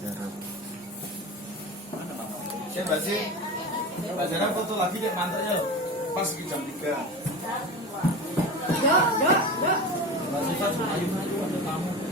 Zarab. Ya Mbak sih, Mbak Zara foto lagi deh mantarnya loh. Pas di jam 3. Dok. Mbak Siva cuma ayu-ayu ada tamu.